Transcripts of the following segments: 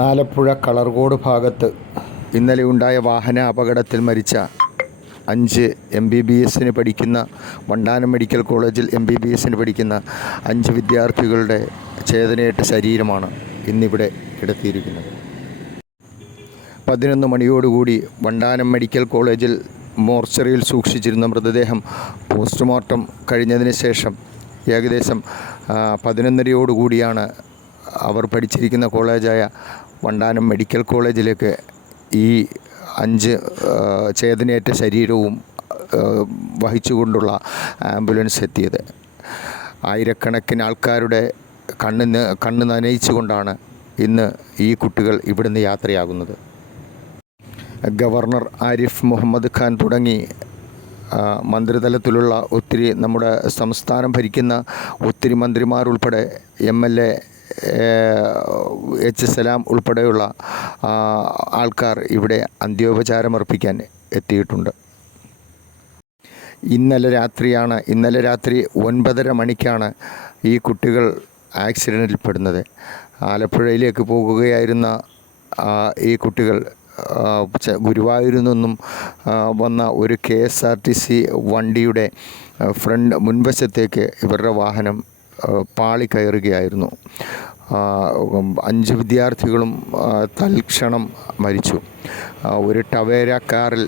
ആലപ്പുഴ കളർകോട് ഭാഗത്ത് ഇന്നലെ ഉണ്ടായ വാഹന അപകടത്തിൽ മരിച്ച 5 MBBS പഠിക്കുന്ന വണ്ടാനം മെഡിക്കൽ കോളേജിൽ MBBS പഠിക്കുന്ന 5 വിദ്യാർത്ഥികളുടെ ചേതനയേറ്റ ശരീരമാണ് ഇന്നിവിടെ കിടത്തിയിരിക്കുന്നത്. 11 മണിയോടുകൂടി വണ്ടാനം മെഡിക്കൽ കോളേജിൽ മോർച്ചറിയിൽ സൂക്ഷിച്ചിരുന്ന മൃതദേഹം പോസ്റ്റ്മോർട്ടം കഴിഞ്ഞതിന് ശേഷം ഏകദേശം 11:30 അവർ പഠിച്ചിരിക്കുന്ന കോളേജായ വണ്ടാനം മെഡിക്കൽ കോളേജിലേക്ക് ഈ 5 ചേതനയേറ്റ ശരീരവും വഹിച്ചുകൊണ്ടുള്ള ആംബുലൻസ് എത്തിയത്. ആയിരക്കണക്കിന് ആൾക്കാരുടെ കണ്ണ് നനയിച്ചുകൊണ്ടാണ് ഇന്ന് ഈ കുട്ടികൾ ഇവിടുന്ന് യാത്രയാകുന്നത്. ഗവർണർ ആരിഫ് മുഹമ്മദ് ഖാൻ തുടങ്ങി മന്ത്രിതലത്തിലുള്ള ഒത്തിരി നമ്മുടെ സംസ്ഥാനം ഭരിക്കുന്ന ഒത്തിരി മന്ത്രിമാരുൾപ്പെടെ MLA H. സലാം ഉൾപ്പെടെയുള്ള ആൾക്കാർ ഇവിടെ അന്ത്യോപചാരമർപ്പിക്കാൻ എത്തിയിട്ടുണ്ട്. ഇന്നലെ രാത്രി 9:30 മണിക്കാണ് ഈ കുട്ടികൾ ആക്സിഡൻറ്റിൽപ്പെടുന്നത്. ആലപ്പുഴയിലേക്ക് പോകുകയായിരുന്ന ഈ കുട്ടികൾ ഗുരുവായൂരിൽ നിന്നും വന്ന ഒരു KSRTC വണ്ടിയുടെ മുൻവശത്തേക്ക് ഇവരുടെ വാഹനം പാളിക്കയറുകയായിരുന്നു. 5 വിദ്യാർത്ഥികളും തൽക്ഷണം മരിച്ചു. ഒരു ടവേര കാറിൽ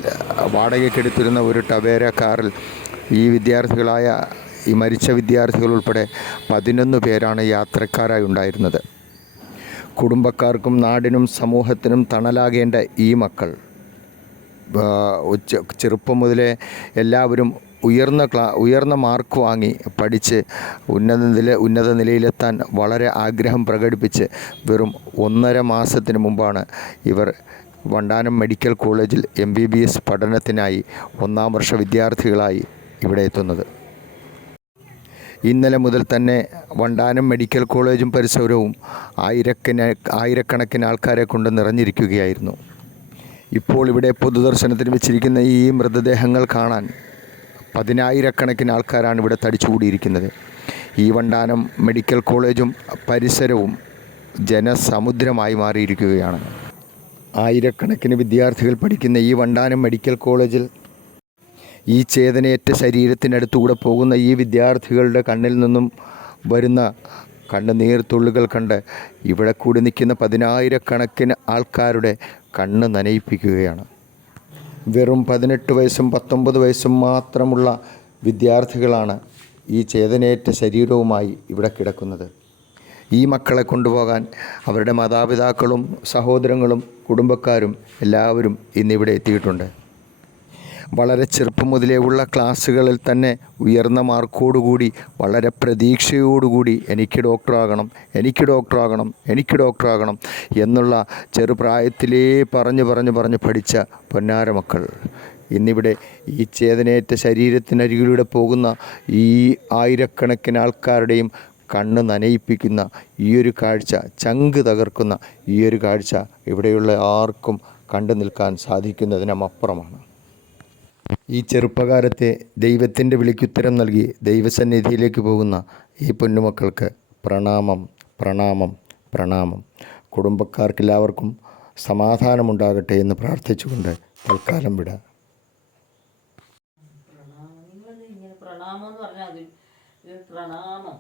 വാടകയ്ക്കെടുത്തിരുന്ന ഒരു ടവേര കാറിൽ ഈ മരിച്ച വിദ്യാർത്ഥികൾ ഉൾപ്പെടെ 11 പേരാണ് യാത്രക്കാരായി ഉണ്ടായിരുന്നത്. കുടുംബക്കാർക്കും നാടിനും സമൂഹത്തിനും തണലാകേണ്ട ഈ മക്കൾ ചെറുപ്പം മുതലേ എല്ലാവരും ഉയർന്ന മാർക്ക് വാങ്ങി പഠിച്ച് ഉന്നത നിലയിലെത്താൻ വളരെ ആഗ്രഹം പ്രകടിപ്പിച്ച് വെറും 1.5 മാസത്തിന് മുമ്പാണ് ഇവർ വണ്ടാനം മെഡിക്കൽ കോളേജിൽ MBBS പഠനത്തിനായി 1ാം വർഷ വിദ്യാർത്ഥികളായി ഇവിടെ എത്തുന്നത്. ഇന്നലെ മുതൽ തന്നെ വണ്ടാനം മെഡിക്കൽ കോളേജും പരിസരവും ആയിരക്കണക്കിന് ആൾക്കാരെ കൊണ്ട് നിറഞ്ഞിരിക്കുകയായിരുന്നു. ഇപ്പോൾ ഇവിടെ പൊതുദർശനത്തിന് വെച്ചിരിക്കുന്ന ഈ മൃതദേഹങ്ങൾ കാണാൻ 10,000-കണക്കിന് ആൾക്കാരാണ് ഇവിടെ തടിച്ചുകൂടിയിരിക്കുന്നത്. ഈ വണ്ടാനം മെഡിക്കൽ കോളേജും പരിസരവും ജനസമുദ്രമായി മാറിയിരിക്കുകയാണ്. ആയിരക്കണക്കിന് വിദ്യാർത്ഥികൾ പഠിക്കുന്ന ഈ വണ്ടാനം മെഡിക്കൽ കോളേജിൽ ഈ ചേതനയേറ്റ ശരീരത്തിനടുത്തുകൂടെ പോകുന്ന ഈ വിദ്യാർത്ഥികളുടെ കണ്ണിൽ നിന്നും വരുന്ന കണ്ണുനീർത്തുള്ളികൾ കണ്ട് ഇവിടെ കൂടി നിൽക്കുന്ന 10,000-കണക്കിന് ആൾക്കാരുടെ കണ്ണ് നനയിപ്പിക്കുകയാണ്. വെറും 18 വയസ്സും 19 വയസ്സും മാത്രമുള്ള വിദ്യാർത്ഥികളാണ് ഈ ചേതനയേറ്റ ശരീരവുമായി ഇവിടെ കിടക്കുന്നത്. ഈ മക്കളെ കൊണ്ടുപോകാൻ അവരുടെ മാതാപിതാക്കളും സഹോദരങ്ങളും കുടുംബക്കാരും എല്ലാവരും ഇന്നിവിടെ എത്തിയിട്ടുണ്ട്. വളരെ ചെറുപ്പം മുതലേ ഉള്ള ക്ലാസ്സുകളിൽ തന്നെ ഉയർന്ന മാർക്കോടുകൂടി വളരെ പ്രതീക്ഷയോടുകൂടി എനിക്ക് ഡോക്ടറാകണം എന്നുള്ള ചെറുപ്രായത്തിലേ പറഞ്ഞ് പഠിച്ച പൊന്നാര മക്കൾ ഇന്നിവിടെ ഈ ചേതനയേറ്റ ശരീരത്തിനരികിലൂടെ പോകുന്ന ഈ ആയിരക്കണക്കിന് ആൾക്കാരുടെയും കണ്ണ് നനയിപ്പിക്കുന്ന ഈയൊരു കാഴ്ച, ചങ്ക് തകർക്കുന്ന ഈയൊരു കാഴ്ച ഇവിടെയുള്ള ആർക്കും കണ്ടു നിൽക്കാൻ സാധിക്കുന്നതിനപ്പുറമാണ്. ഈ ചെറുപ്പകാലത്തെ ദൈവത്തിൻ്റെ വിളിക്കുത്തരം നൽകി ദൈവസന്നിധിയിലേക്ക് പോകുന്ന ഈ പൊന്നുമക്കൾക്ക് പ്രണാമം. കുടുംബക്കാർക്കെല്ലാവർക്കും സമാധാനമുണ്ടാകട്ടെ എന്ന് പ്രാർത്ഥിച്ചുകൊണ്ട് തൽക്കാലം വിടാം. പ്രണാമം എന്ന് പറഞ്ഞാൽ പ്രണാമം